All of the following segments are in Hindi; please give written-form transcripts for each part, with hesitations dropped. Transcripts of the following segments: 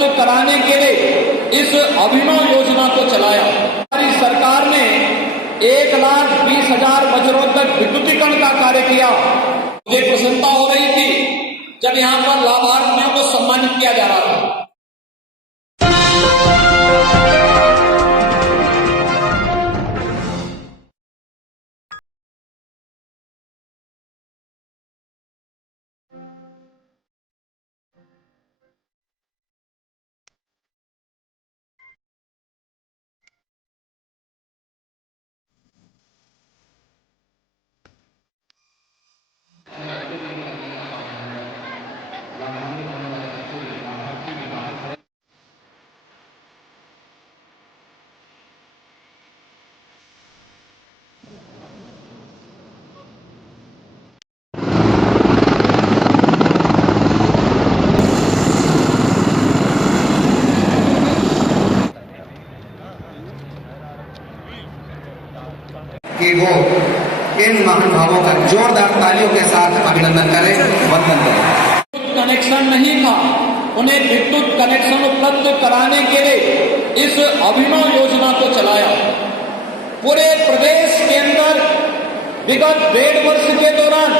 उपलब्ध कराने के लिए इस अभिनव योजना को चलाया। हमारी सरकार ने 1,20,000 बछड़ों तक विद्युतीकरण का कार्य किया। मुझे प्रसन्नता हो रही थी जब यहाँ पर लाभार्थियों को सम्मानित किया जा रहा था। कि वो इन महानुभावों का जोरदार तालियों के साथ अभिनंदन करें, वंदन करें। कनेक्शन नहीं था, उन्हें विद्युत कनेक्शन उपलब्ध कराने के लिए इस अभिनव योजना को चलाया। पूरे प्रदेश के अंदर विगत 1.5 वर्ष के दौरान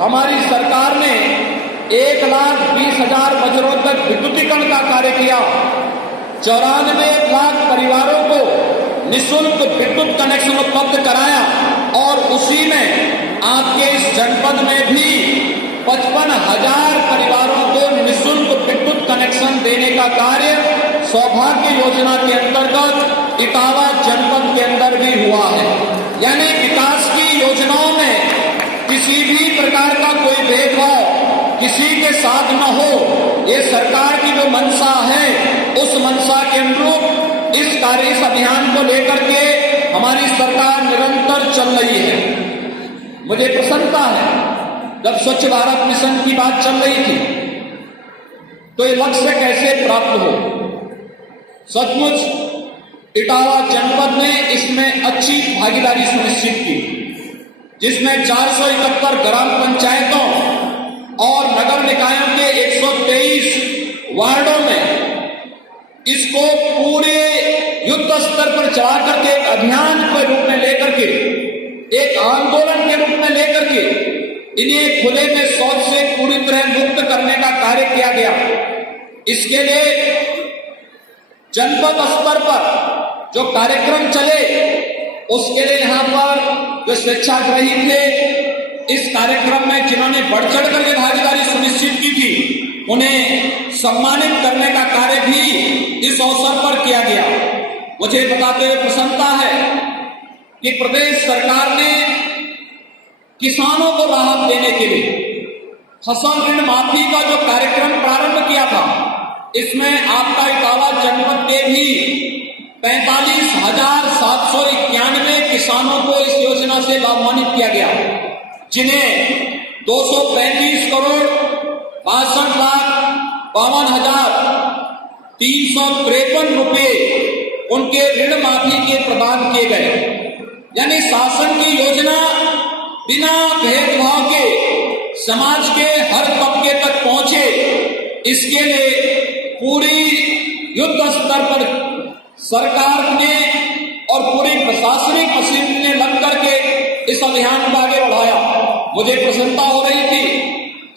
हमारी सरकार ने 1,20,000 बछड़ों तक विद्युतीकरण का कार्य किया। 94 लाख परिवारों को निःशुल्क विद्युत कनेक्शन उपलब्ध कराया और उसी में आपके इस जनपद में भी 55,000 परिवारों को निःशुल्क विद्युत कनेक्शन देने का कार्य सौभाग्य योजना के अंतर्गत इटावा जनपद के अंदर भी हुआ है। यानी विकास की योजनाओं में किसी भी प्रकार का कोई भेदभाव किसी के साथ न हो, ये सरकार की जो मंशा है उस मंशा के अनुरूप इस अभियान को लेकर के हमारी सरकार निरंतर चल रही है। मुझे प्रसन्नता है, जब स्वच्छ भारत मिशन की बात चल रही थी तो ये लक्ष्य कैसे प्राप्त हो। सचमुच इटावा जनपद ने इसमें अच्छी भागीदारी सुनिश्चित की, जिसमें 471 ग्राम पंचायतों और नगर निकायों के 123 वार्डों में इसको पूरे युद्ध स्तर पर चला करके एक अभियान के रूप में लेकर के, एक आंदोलन के रूप में लेकर के इन्हें खुले में शौच से पूरी तरह मुक्त करने का कार्य किया गया। इसके लिए जनपद स्तर पर जो कार्यक्रम चले उसके लिए यहाँ पर जो स्वेच्छाग्रही थे इस कार्यक्रम में जिन्होंने बढ़ चढ़ करके भागीदारी सुनिश्चित की थी उन्हें सम्मानित करने का कार्य भी इस अवसर पर किया गया। मुझे बताते हुए प्रसन्नता है कि प्रदेश सरकार ने किसानों को राहत देने के लिए फसल ऋण माफी का जो कार्यक्रम प्रारंभ किया था, इसमें आपका इटावा जनपद के भी 45,791 किसानों को इस योजना से लाभान्वित किया गया, जिन्हें 235 करोड़ 62,52,353 रुपए उनके ऋण माफी के प्रदान किए गए। यानी शासन की योजना बिना भेदभाव के समाज के हर तबके तक पहुंचे, इसके लिए पूरी युद्ध स्तर पर सरकार ने और पूरी प्रशासनिक मशीनरी ने लग करके इस अभियान को आगे बढ़ाया। मुझे प्रसन्नता हो रही थी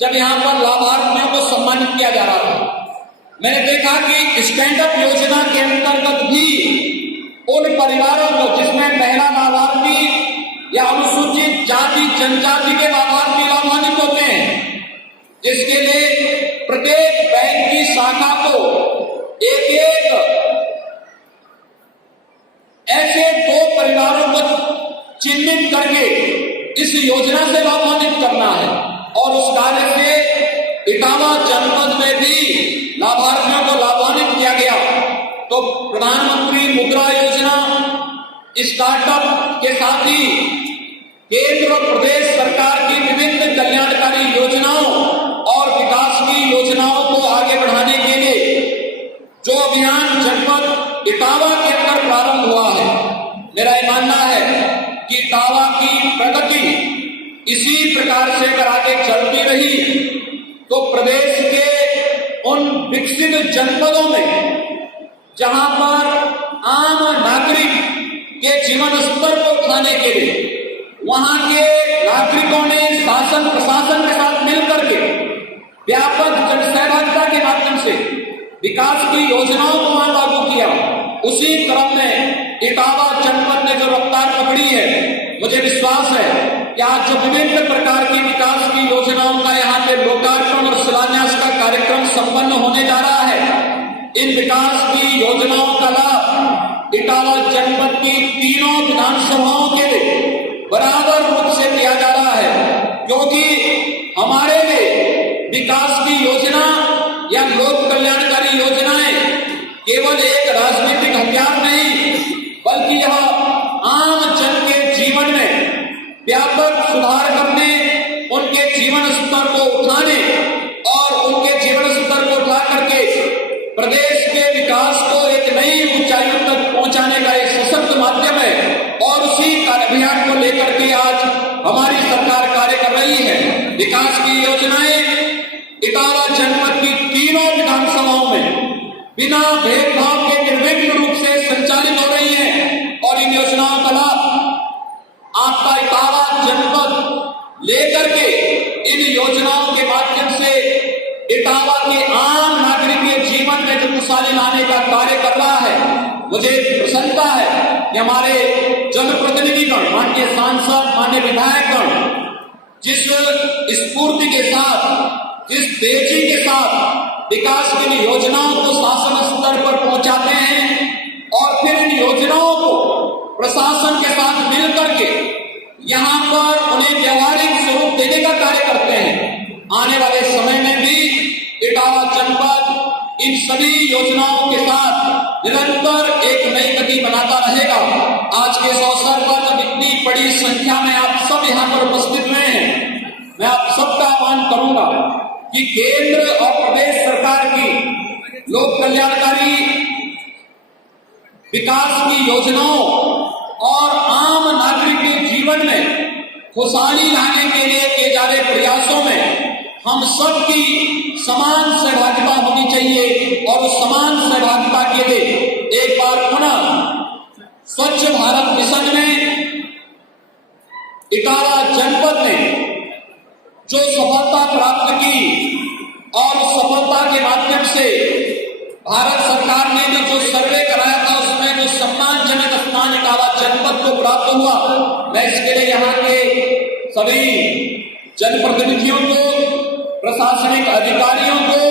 जब यहाँ पर लाभार्थियों को सम्मानित किया जा रहा था। मैंने देखा कि स्टैंड अप योजना के अंतर्गत भी उन परिवारों को जिसमें महिला लाभार्थी या अनुसूचित जाति जनजाति के लाभार्थी लाभान्वित होते हैं, जिसके लिए प्रत्येक बैंक की शाखा को एक ऐसे 2 परिवारों को चिन्हित करके इस योजना से लाभान्वित करना है और उस कार्य से इटावा जनपद में भी लाभार्थियों को लाभान्वित किया गया। तो प्रधानमंत्री मुद्रा योजना, स्टार्टअप के साथ ही केंद्र और प्रदेश सरकार की विभिन्न कल्याणकारी योजनाओं और विकास की योजनाओं को आगे बढ़ाने के लिए जो अभियान जनपद इटावा के अंदर प्रारंभ हुआ है, मेरा यह मानना है कि इटावा की प्रगति इसी प्रकार से अगर आगे चलती रही तो प्रदेश के उन विकसित जनपदों में जहां पर आम नागरिक के जीवन स्तर को उठाने के लिए वहां के नागरिकों ने शासन प्रशासन के साथ मिलकर के व्यापक जनसहभागिता के माध्यम से विकास की योजनाओं को वहां लागू किया। उसी क्रम में इटावा जनपद ने जो रफ्तार पकड़ी है, मुझे विश्वास है कि आज जो विभिन्न प्रकार की विकास की योजनाओं का यहाँ पे लोकार्पण और शिलान्यास का कार्यक्रम संपन्न होने जा रहा है, इन विकास की योजनाओं का लाभ इटावा जनपद की तीनों विधानसभाओं के लिए बराबर रूप से दिया जा रहा है, क्योंकि हमारे लिए विकास की योजना या लोक कल्याणकारी योजनाएं केवल एक राजनीतिक हथियार नहीं, बल्कि यह आम जन के जीवन में व्यापक सुधार करने, उनके जीवन स्तर को उठाने और उनके जीवन स्तर को उठा करके प्रदेश के विकास को एक नई ऊंचाइयों तक पहुंचाने का एक सशक्त माध्यम है। और उसी अभियान को लेकर के आज हमारी सरकार कार्य कर रही है। विकास की योजनाएं इटावा जनपद की तीनों विधानसभाओं में बिना भेदभाव के निर्विघ्न रूप से संचालित हो रही है और इन योजनाओं का लाभ आपका इटावा जनपद लेकर के इन योजनाओं के माध्यम से इटावा के आम नागरिक के जीवन में जो खुशहाली लाने का कार्य कर रहा है। मुझे प्रसन्नता है कि हमारे जनप्रतिनिधिगण, माननीय सांसद, माननीय विधायकगण जिस स्फूर्ति के साथ, जिस तेजी के साथ विकास की इन योजनाओं को शासन स्तर पर पहुंचाते हैं और फिर इन योजनाओं को प्रशासन के साथ मिलकर के यहाँ पर उन्हें व्यवहारिक स्वरूप देने का कार्य करते हैं। आने वाले समय में भी इटावा जनपद इन सभी योजनाओं के साथ निरंतर एक नई गति बनाता रहेगा। आज के इस अवसर पर जब इतनी बड़ी संख्या में आप सब यहाँ पर उपस्थित हुए हैं, मैं आप सबका आह्वान करूंगा कि केंद्र और प्रदेश सरकार की लोक कल्याणकारी विकास की योजनाओं और आम नागरिक के जीवन में खुशहाली लाने के लिए किए जा रहे प्रयासों में हम सबकी समान सहभागिता होनी चाहिए। और उस समान सहभागिता के लिए एक बार पुनः स्वच्छ भारत मिशन में इटावा जनपद ने जो सफलता प्राप्त की और उस सफलता के माध्यम से भारत सरकार ने भी जो सर्वे कराया था उसमें जो सम्मानजनक स्थान इटावा जनपद को प्राप्त हुआ, मैं इसके लिए यहाँ के सभी जनप्रतिनिधियों को, प्रशासनिक अधिकारियों को,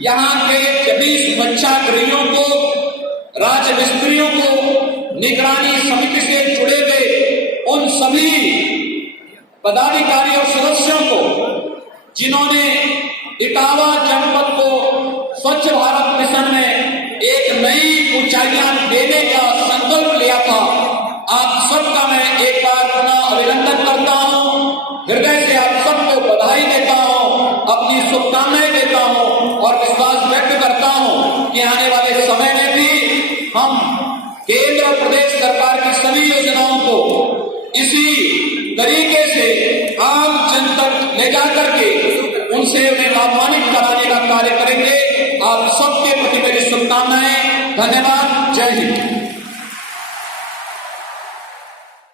यहाँ के सभी सुरक्षाग्रहियों को, राजमिस्त्रियों को, निगरानी समिति से जुड़े हुए उन सभी पदाधिकारी और सदस्यों को जिन्होंने इटावा जनपद को स्वच्छ भारत मिशन में एक नई ऊंचाइयां देने का संकल्प लिया था, आप सबका मैं एक बार पुनः अभिनंदन करता हूं, हृदय से आप सबको बधाई देता हूं, अपनी शुभकामनाएं देता हूं और विश्वास व्यक्त करता हूं कि आने वाले समय में भी हम केंद्र और प्रदेश सरकार की सभी योजनाओं को इसी तरीके से आम जन तक ले जाकर के उनसे उन्हें लाभान्वित कराने का कार्य करेंगे। आप सबके प्रति मेरी शुभकामनाएं। धन्यवाद। जय हिंद।